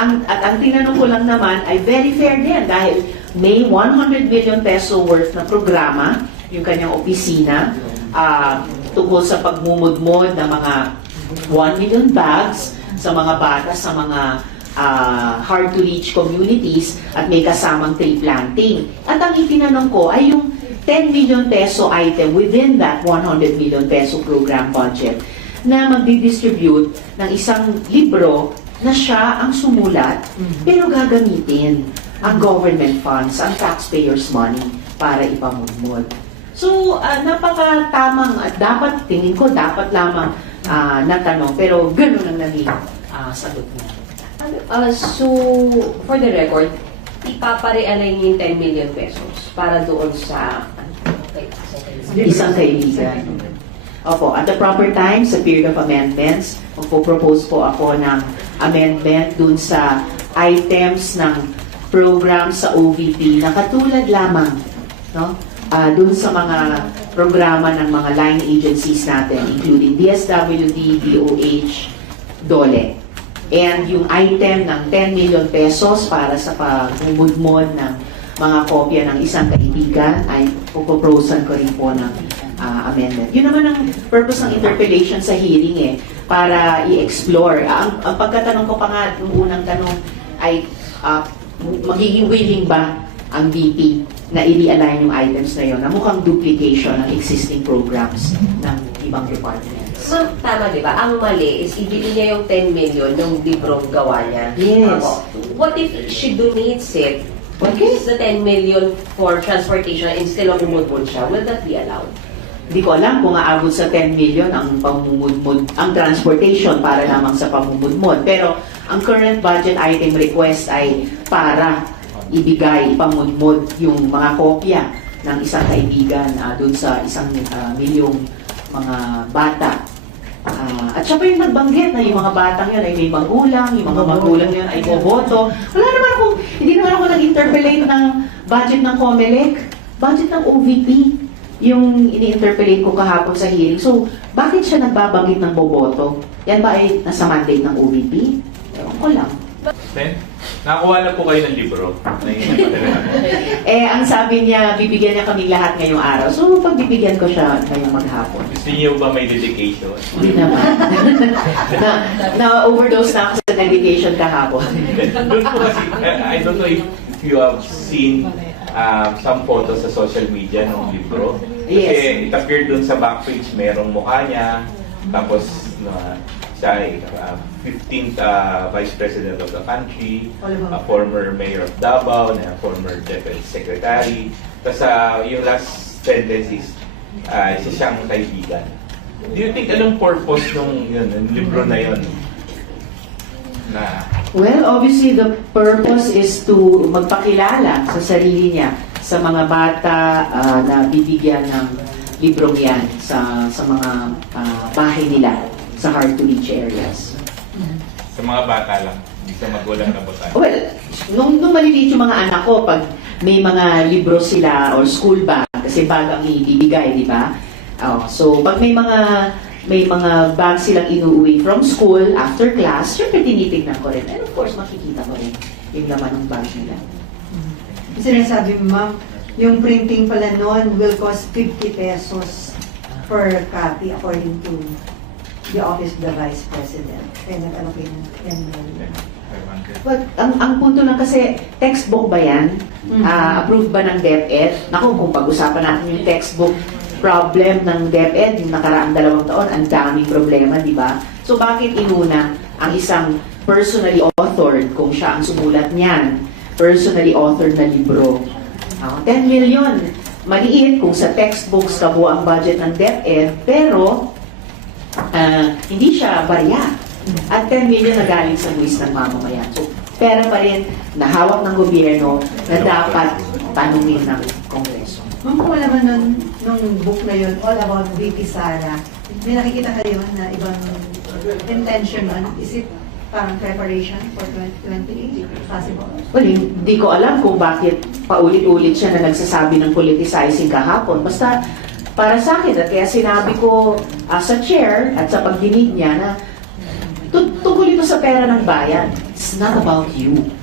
ang tinanong ko lang naman ay very fair din dahil may 100 million peso worth na programa, yung kanyang opisina, tungkol sa pagmumudmod ng mga 1 million bags sa mga bata sa mga hard-to-reach communities at may kasamang tree planting. At ang itinanong ko ay yung 10 million peso item within that 100 million peso program budget na magdi-distribute ng isang libro na siya ang sumulat pero gagamitin ang government funds, ang taxpayers' money para ipamudmod. So, napakatamang at dapat, tingin ko, dapat lamang natanong pero gano'n ang naging sagot niya. So, for the record, ipapare-align yung 10 million pesos para doon sa Isang kaibigan. Opo, at the proper time, sa period of amendments, magpo-propose po ako ng amendment dun sa items ng program sa OVP na katulad lamang, no? Dun sa mga programa ng mga line agencies natin, including DSWD, DOH, DOLE. And yung item ng 10 million pesos para sa pagmumudmod ng mga kopya ng isang kaibigan ay pupoprosan ko rin po ng amendment. Yun naman ang purpose ng interpellation sa hearing para i-explore. Ang pagkatanong ko pa nga, yung unang tanong ay magiging willing ba ang VP na i-realign yung items na yun na mukhang duplication ng existing programs ng ibang departments. Ma'am, tama di ba? Ang mali is ibili niya yung 10 million ng librong gawa niya. Yes. What if she donates it? Okay. Use the 10 million for transportation instead of umudmod siya. Will that be allowed? Hindi ko alam kung aabot sa 10 million ang pamumudmod, ang transportation para lamang sa pamumudmod. Pero ang current budget item request ay para ibigay, ipamudmod yung mga kopya ng isang kaibigan dun sa 1 milyong mga bata. At siya pa yung nagbanggit na yung mga batang yun ay may magulang, yung mga magulang yun ay boboto. Hindi naman ako nag-interpellate ng budget ng COMELEC, budget ng OVP, yung ini-interpellate ko kahapon sa hearing. So, bakit siya nagbabanggit ng boboto? Yan ba ay nasa mandate ng OVP? Ewan ko lang. Then, nakakuha na po kayo ng libro na Ang sabi niya, bibigyan niya kami lahat ngayong araw. So, pagbibigyan ko siya ngayong maghapon. Gusto niyo ba may dedication? Hindi naman. Na-overdose na ako sa dedication kahapon. Doon po kasi, I don't know if you have seen some photos sa social media ng libro. Kasi Yes. it appeared doon sa backpage, merong mukha niya, tapos siya ay 15th Vice President of the country, a former Mayor of Davao, na former Deputy Secretary. Tapos yung last sentence is, isa siyang kaibigan. Do you think anong purpose ng libro na yun? Well, obviously the purpose is to magpakilala sa sarili niya sa mga bata na bibigyan ng librong yan sa mga bahay nila sa hard-to-reach areas. Sa mga bata lang, hindi sa magulang na bata. Well, nung maliliit yung mga anak ko, pag may mga libro sila or school bag, kasi bag ang ibibigay, di ba? So, pag may mga bag silang inuuwi from school after class, syempre tinitignan ko rin. And of course, makikita ko rin yung laman ng bag nila. Sinasabi mo, ma'am, yung printing pala noon will cost 50 pesos per copy according to the Office of the Vice President. Kaya nag-allocate ng 10 million. Well, ang punto lang kasi, textbook ba yan? Approved ba ng DepEd? Naku, kung pag-usapan natin yung textbook problem ng DepEd, yung nakaraang 2 taon, ang daming problema, di ba? So bakit inuna ang isang personally authored, kung siya ang sumulat niyan, personally authored na libro? 10 million. Maliit kung sa textbooks kabuo ang budget ng DepEd, pero hindi siya barya. At 10 million na galing sa buwis ng mamamayan. So, pera pa rin na hawak ng gobyerno na dapat tanungin ng Kongreso. Ma'am, kung alam mo nung book na yun, all about VP Sara, may nakikita kayo na ibang intention nun? Is it parang preparation for 2028? Possible? Well, hindi ko alam kung bakit paulit-ulit siya na nagsasabi ng politicizing kahapon. Basta, para sa akin, at kaya sinabi ko sa chair at sa pagdinig niya na tungkol ito sa pera ng bayan. It's not about you.